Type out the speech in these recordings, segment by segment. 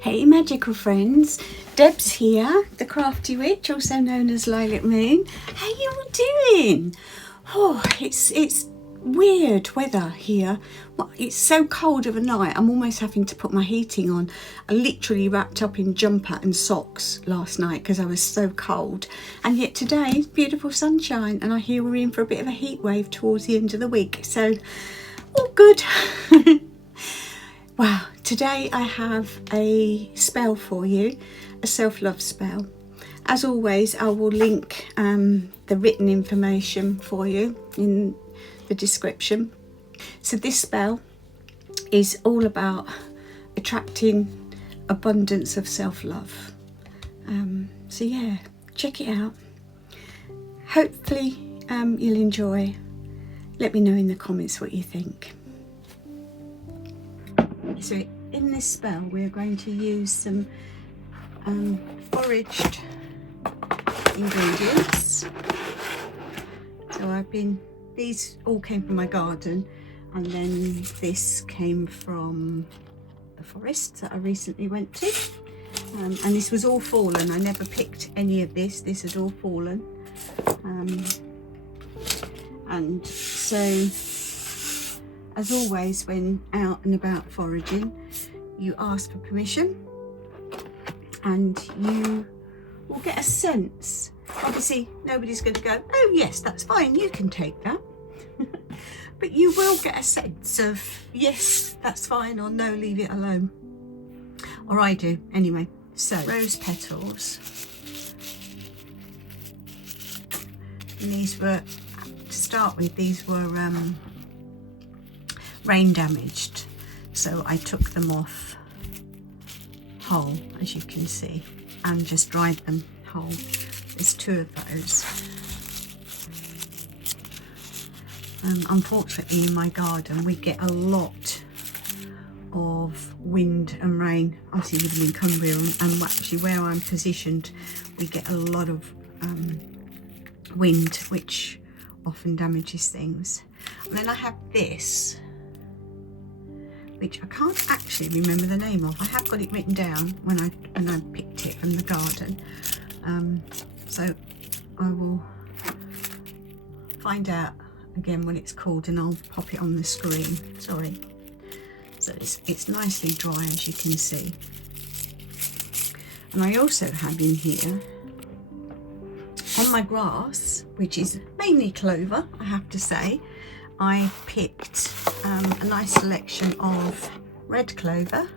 Hey magical friends, Deb's here, the crafty witch, also known as Lilac Moon. How you all doing? Oh, it's weird weather here. Well, it's so cold of a night, I'm almost having to put my heating on. I literally wrapped up in jumper and socks last night because I was so cold. And yet today, beautiful sunshine, and I hear we're in for a bit of a heat wave towards the end of the week. So, all good. Wow, today I have a spell for you, a self-love spell. As always, I will link the written information for you in the description. So this spell is all about attracting abundance of self-love. So yeah, check it out. Hopefully you'll enjoy. Let me know in the comments what you think. So in this spell we're going to use some foraged ingredients. So these all came from my garden, and then this came from the forest that I recently went to, and this was all fallen. I never picked any of this had all fallen, and so as always, when out and about foraging, you ask for permission and you will get a sense. Obviously, nobody's going to go, oh yes, that's fine, you can take that. But you will get a sense of, yes, that's fine, or no, leave it alone. Or I do, anyway. So, rose petals. And these were, to start with, these were rain damaged, so I took them off whole, as you can see, and just dried them whole. There's two of those. Unfortunately, in my garden we get a lot of wind and rain. Obviously living in Cumbria, and actually where I'm positioned, we get a lot of wind, which often damages things. And then I have this, which I can't actually remember the name of. I have got it written down when I picked it from the garden. So I will find out again what it's called, and I'll pop it on the screen. Sorry. So it's nicely dry, as you can see. And I also have in here, on my grass, which is mainly clover, I have to say, I picked a nice selection of red clover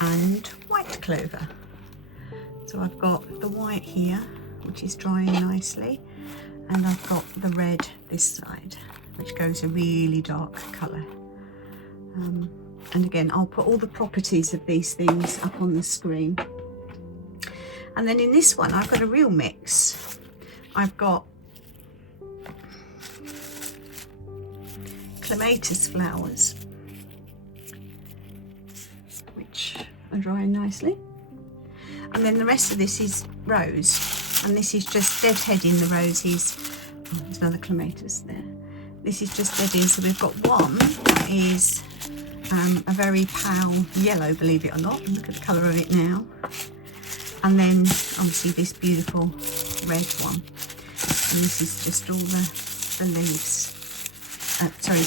and white clover. So I've got the white here, which is drying nicely, and I've got the red this side, which goes a really dark colour. And again, I'll put all the properties of these things up on the screen. And then in this one, I've got a real mix. I've got clematis flowers, which are drying nicely, and then the rest of this is rose, and this is just deadheading the roses. Oh, there's another clematis there. This is just deadheading. So we've got one that is a very pale yellow, believe it or not. Look at the colour of it now. And then obviously this beautiful red one, and this is just all the leaves. Petals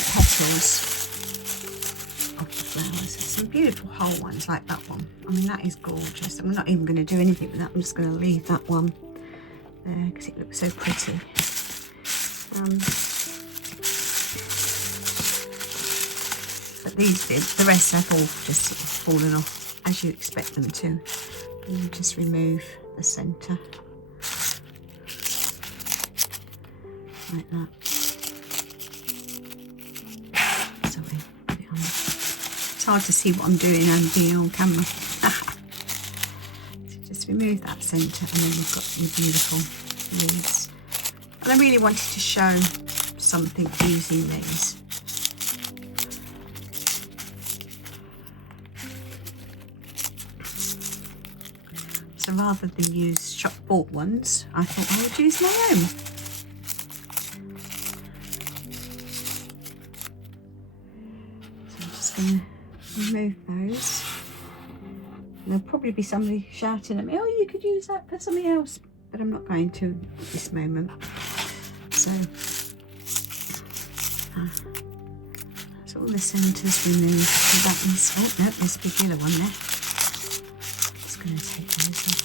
of the flowers. Some beautiful whole ones like that one. I mean, that is gorgeous. I'm not even going to do anything with that. I'm just going to leave that one there because it looks so pretty. But these did. The rest have all just sort of fallen off, as you expect them to. And you just remove the centre like that. It's hard to see what I'm doing and being on camera. So just remove that centre, and then we've got the beautiful leaves. And I really wanted to show something using these. So rather than use shop bought ones, I thought I would use my own. So I'm just going to remove those. There'll probably be somebody shouting at me, oh, you could use that for something else, but I'm not going to at this moment. So that's all the centres removed. So that is, oh no, there's a big yellow one there. Just going to take those off.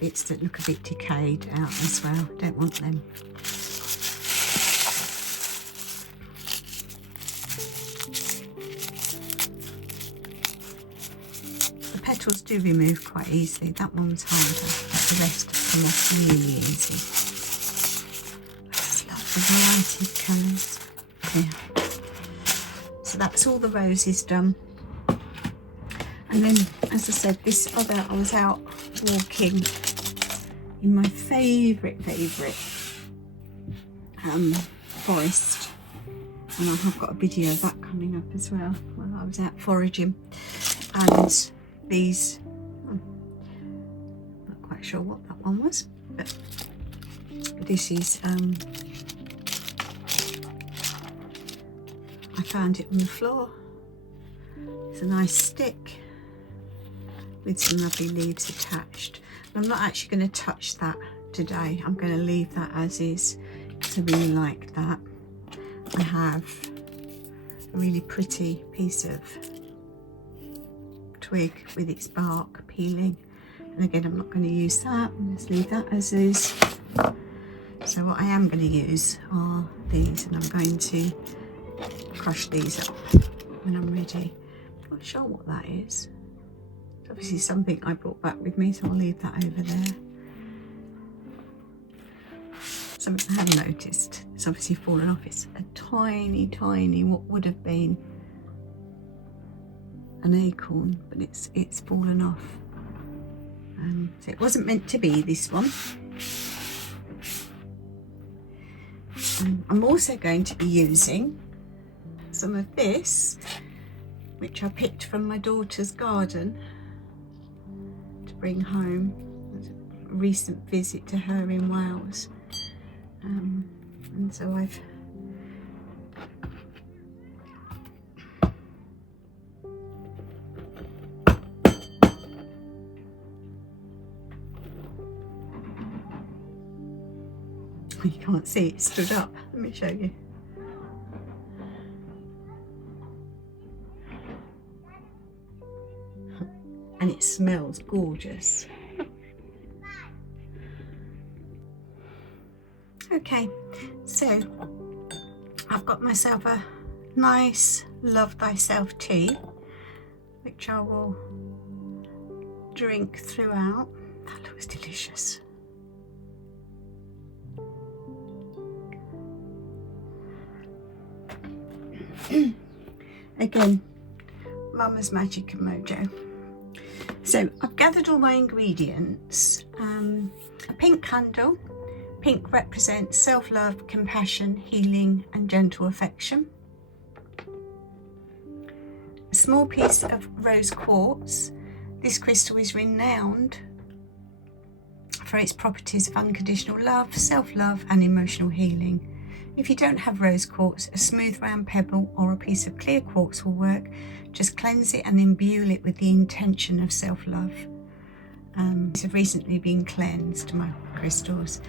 Bits that look a bit decayed out as well, don't want them. The petals do remove quite easily, that one's harder, but the rest come off really easy. I just love the variety of colours. Yeah. So that's all the roses done. And then, as I said, this other, I was out walking in my favourite forest, and I have got a video of that coming up as well while I was out foraging. And these, I'm not quite sure what that one was, but this is, I found it on the floor. It's a nice stick with some lovely leaves attached. And I'm not actually going to touch that today. I'm going to leave that as is, because I really like that. I have a really pretty piece of twig with its bark peeling. And again, I'm not going to use that. I'm just leave that as is. So what I am going to use are these, and I'm going to crush these up when I'm ready. I'm not sure what that is. Obviously something I brought back with me, so I'll leave that over there. Something I have noticed, it's obviously fallen off. It's a tiny, what would have been an acorn, but it's fallen off. So it wasn't meant to be, this one. I'm also going to be using some of this, which I picked from my daughter's garden, bring home. A recent visit to her in Wales, and so I've you can't see it stood up. Let me show you. And it smells gorgeous. Okay, so I've got myself a nice Love Thyself tea, which I will drink throughout. That looks delicious. Again, Mama's Magic and Mojo. So I've gathered all my ingredients. A pink candle. Pink represents self-love, compassion, healing and gentle affection. A small piece of rose quartz. This crystal is renowned for its properties of unconditional love, self-love and emotional healing. If you don't have rose quartz, a smooth round pebble or a piece of clear quartz will work. Just cleanse it and imbue it with the intention of self-love. These have recently been cleansed, my crystals,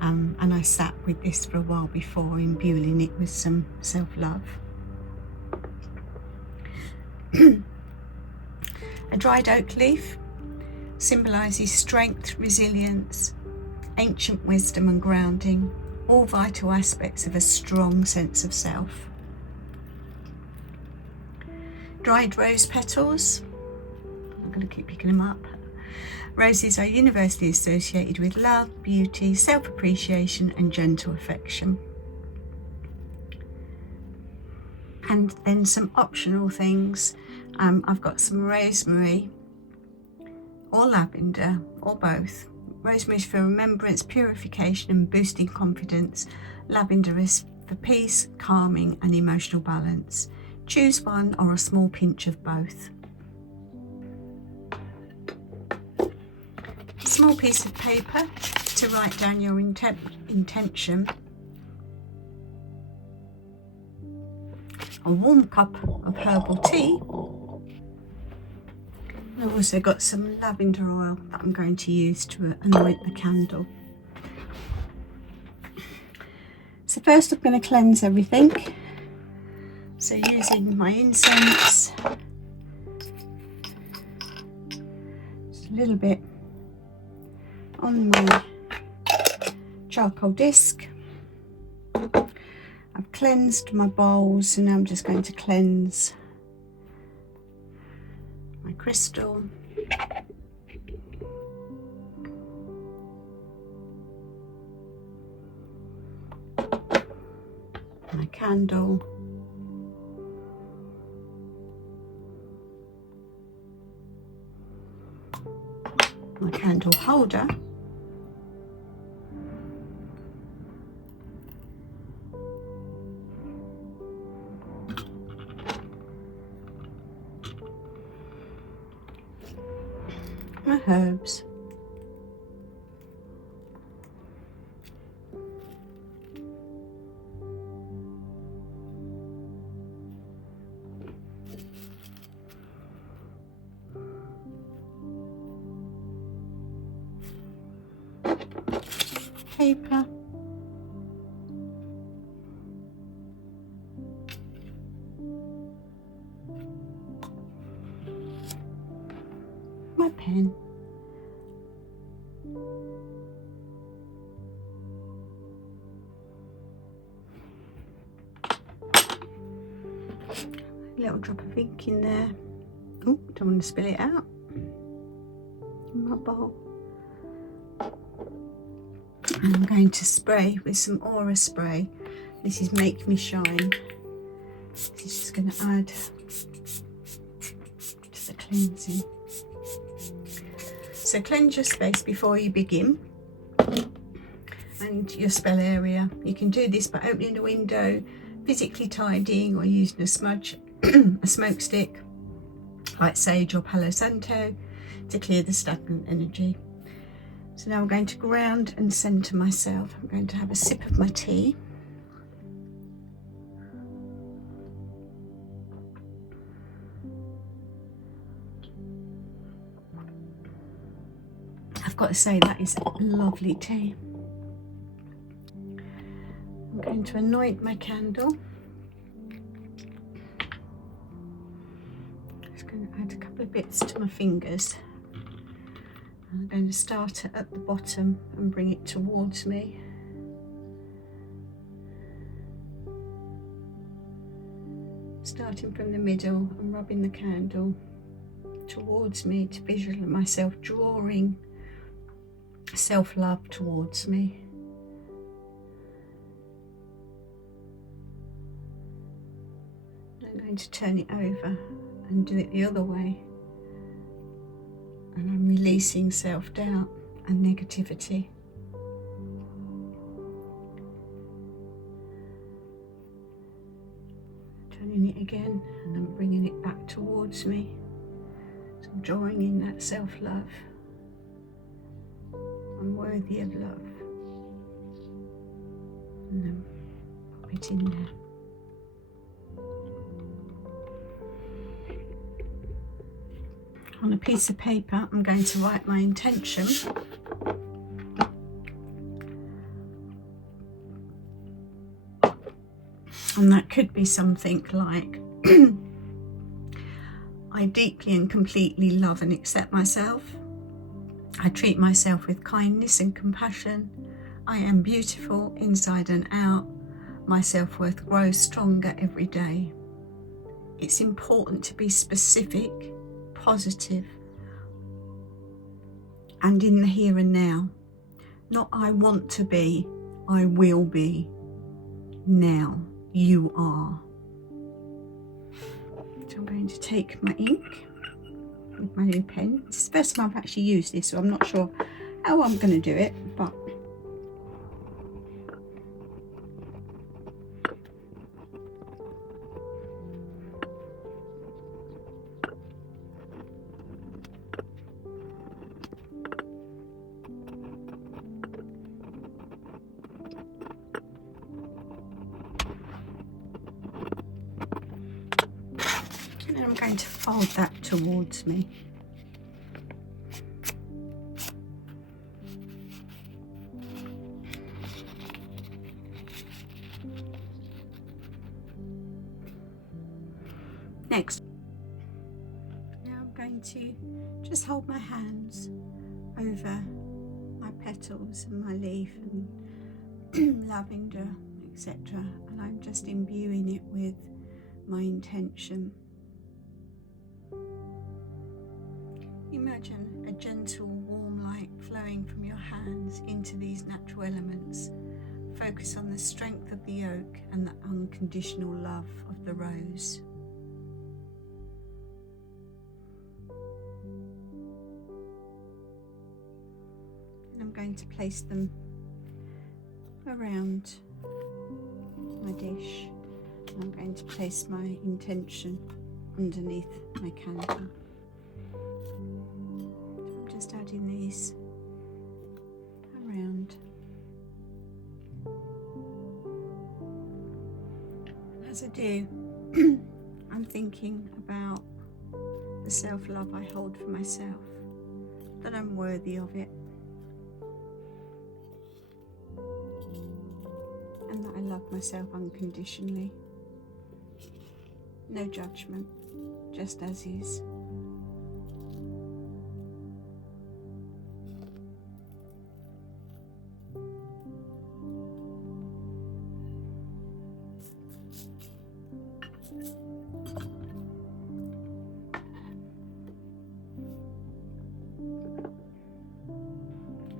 and I sat with this for a while before imbuing it with some self-love. A dried oak leaf symbolises strength, resilience, ancient wisdom and grounding, all vital aspects of a strong sense of self. Dried rose petals, I'm going to keep picking them up. Roses are universally associated with love, beauty, self-appreciation and gentle affection. And then some optional things. I've got some rosemary or lavender or both. Rosemary is for remembrance, purification and boosting confidence. Lavender is for peace, calming and emotional balance. Choose one or a small pinch of both. small piece of paper to write down your intention, a warm cup of herbal tea. I've also got some lavender oil that I'm going to use to anoint the candle. So first I'm going to cleanse everything. So using my incense, just a little bit on my charcoal disc. I've cleansed my bowls and now I'm just going to cleanse my crystal. My candle. My candle holder. My herbs. Paper. My pen. A little drop of ink in there. Oh, don't want to spill it out in my bowl. And I'm going to spray with some aura spray. This is Make Me Shine. This is just going to add to the cleansing. So cleanse your space before you begin, and your spell area. You can do this by opening the window, physically tidying, or using a smudge, a smoke stick like sage or Palo Santo to clear the stagnant energy. So now I'm going to ground and centre myself. I'm going to have a sip of my tea. I've got to say that is lovely tea. I'm going to anoint my candle. Just going to add a couple of bits to my fingers. I'm going to start it at the bottom and bring it towards me. Starting from the middle and rubbing the candle towards me to visualize myself drawing self-love towards me. I'm going to turn it over and do it the other way. And I'm releasing self-doubt and negativity. Turning it again and I'm bringing it back towards me. So I'm drawing in that self-love. I'm worthy of love. And then pop it in there. On a piece of paper, I'm going to write my intention. And that could be something like, I deeply and completely love and accept myself. I treat myself with kindness and compassion. I am beautiful inside and out. My self-worth grows stronger every day. It's important to be specific, positive, and in the here and now. Not I want to be, I will be. Now you are. So I'm going to take my ink with my new pen. This is the first time I've actually used this, so I'm not sure how I'm going to do it, but I'm going to fold that towards me. Next, now I'm going to just hold my hands over my petals and my leaf and lavender, etc. And I'm just imbuing it with my intention. Imagine a gentle, warm light flowing from your hands into these natural elements. Focus on the strength of the oak and the unconditional love of the rose. And I'm going to place them around my dish. I'm going to place my intention underneath my candle. I'm just adding these around. And as I do, I'm thinking about the self-love I hold for myself, that I'm worthy of it, and that I love myself unconditionally. No judgment, just as is.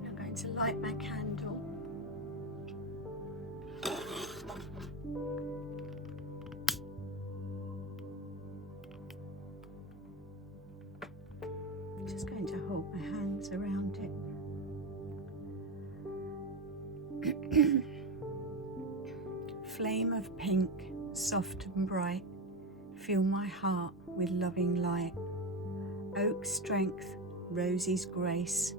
I'm going to light my candle. Just going to hold my hands around it. Flame of pink, soft and bright, fill my heart with loving light. Oak strength, roses grace,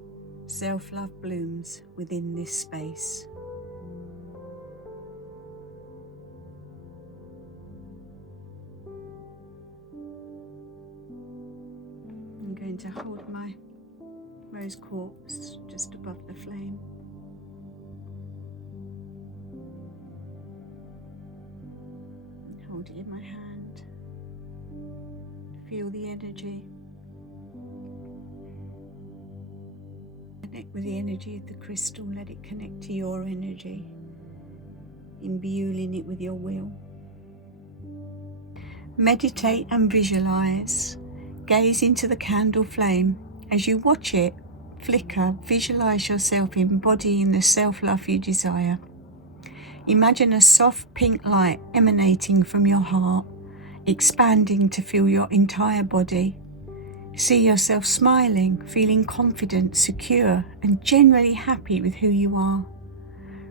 self-love blooms within this space. I'm going to hold my rose quartz just above the flame. And hold it in my hand. Feel the energy. Connect with the energy of the crystal. Let it connect to your energy, imbuing it with your will. Meditate and visualize. Gaze into the candle flame. As you watch it flicker, visualize yourself embodying the self-love you desire. Imagine a soft pink light emanating from your heart, expanding to fill your entire body. See yourself smiling, feeling confident, secure, and generally happy with who you are.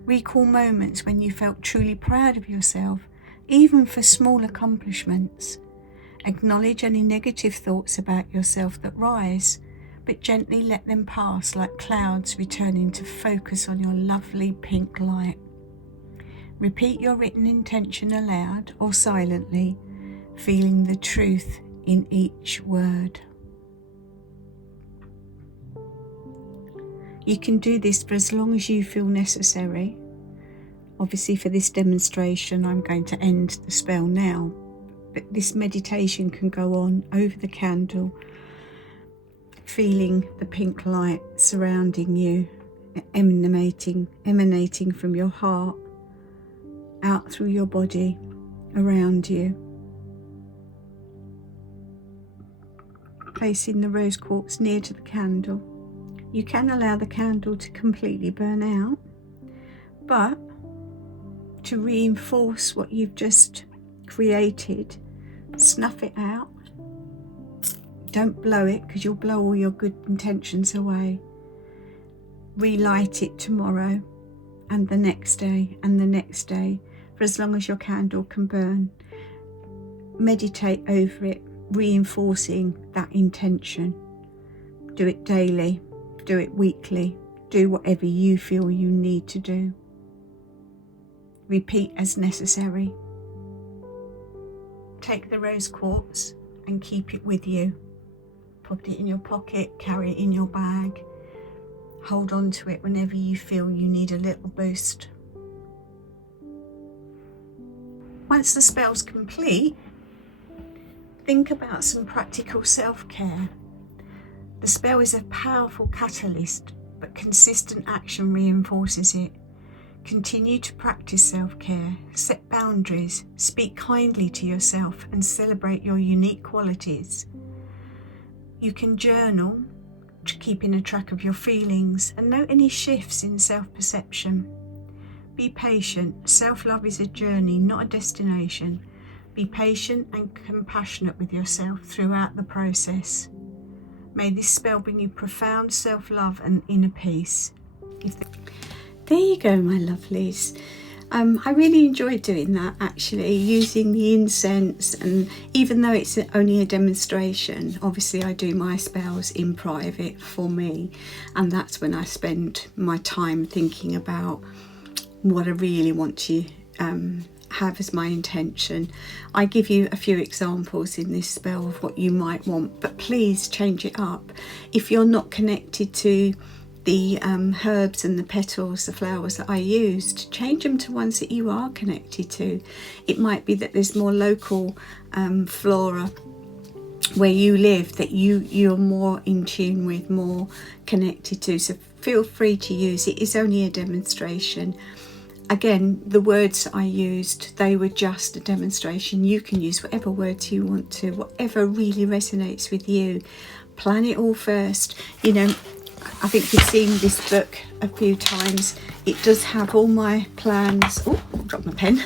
Recall moments when you felt truly proud of yourself, even for small accomplishments. Acknowledge any negative thoughts about yourself that rise, but gently let them pass like clouds, returning to focus on your lovely pink light. Repeat your written intention aloud or silently, feeling the truth in each word. You can do this for as long as you feel necessary. Obviously, for this demonstration, I'm going to end the spell now, but this meditation can go on over the candle, feeling the pink light surrounding you, emanating from your heart, out through your body, around you. Placing the rose quartz near to the candle. You can allow the candle to completely burn out, but to reinforce what you've just created, snuff it out. Don't blow it, because you'll blow all your good intentions away. Relight it tomorrow and the next day and the next day, for as long as your candle can burn. Meditate over it, reinforcing that intention. Do it daily, do it weekly, do whatever you feel you need to do. Repeat as necessary. Take the rose quartz and keep it with you. Put it in your pocket, carry it in your bag. Hold on to it whenever you feel you need a little boost. Once the spell's complete, think about some practical self-care. The spell is a powerful catalyst, but consistent action reinforces it. Continue to practice self-care, set boundaries, speak kindly to yourself, and celebrate your unique qualities. You can journal, keeping a track of your feelings, and note any shifts in self-perception. Be patient. Self-love is a journey, not a destination. Be patient and compassionate with yourself throughout the process. May this spell bring you profound self-love and inner peace. There you go, my lovelies. I really enjoyed doing that, actually, using the incense, and even though it's only a demonstration, obviously I do my spells in private for me, and that's when I spend my time thinking about what I really want to have as my intention. I give you a few examples in this spell of what you might want, but please change it up. If you're not connected to the herbs and the petals, the flowers that I used, change them to ones that you are connected to. It might be that there's more local flora where you live that you're more in tune with, more connected to, so feel free to use it. It's only a demonstration. Again, the words I used, they were just a demonstration. You can use whatever words you want to, whatever really resonates with you. Plan it all first. You know, I think you've seen this book a few times. It does have all my plans. Oh, I dropped my pen.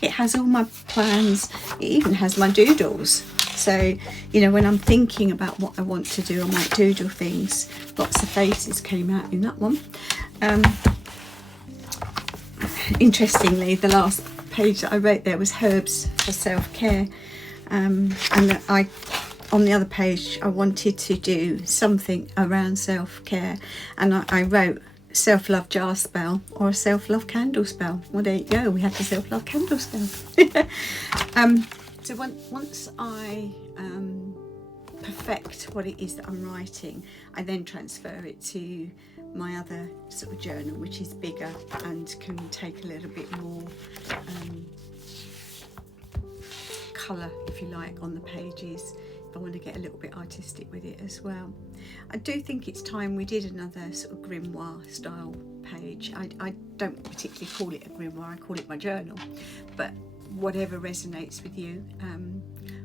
It has all my plans. It even has my doodles. So, you know, when I'm thinking about what I want to do, I might doodle things. Lots of faces came out in that one. Interestingly, the last page that I wrote there was herbs for self-care, and on the other page I wanted to do something around self-care, and I wrote self-love jar spell or a self-love candle spell. Well, there you go, we have the self-love candle spell. So once I perfect what it is that I'm writing, I then transfer it to my other sort of journal, which is bigger and can take a little bit more colour, if you like, on the pages, if I want to get a little bit artistic with it as well. I do think it's time we did another sort of grimoire style page. I don't particularly call it a grimoire, I call it my journal, but whatever resonates with you.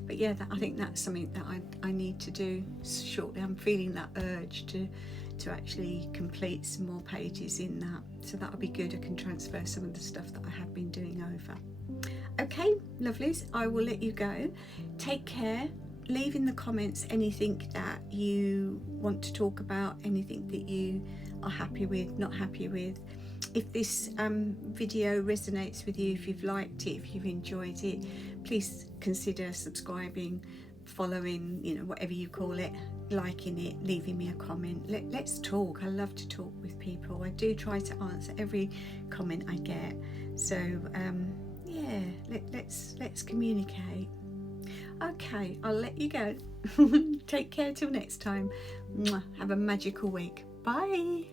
But yeah, I think that's something that I need to do shortly. I'm feeling that urge to actually complete some more pages in that, so that'll be good. I can transfer some of the stuff that I have been doing over. Okay, lovelies, I will let you go. Take care. Leave in the comments anything that you want to talk about, anything that you are happy with, not happy with. If this video resonates with you, if you've liked it, if you've enjoyed it, please consider subscribing, following, you know, whatever you call it, liking it, leaving me a comment. Let's talk. I love to talk with people. I do try to answer every comment I get. So yeah, let's communicate. Okay, I'll let you go. Take care till next time. Have a magical week. Bye.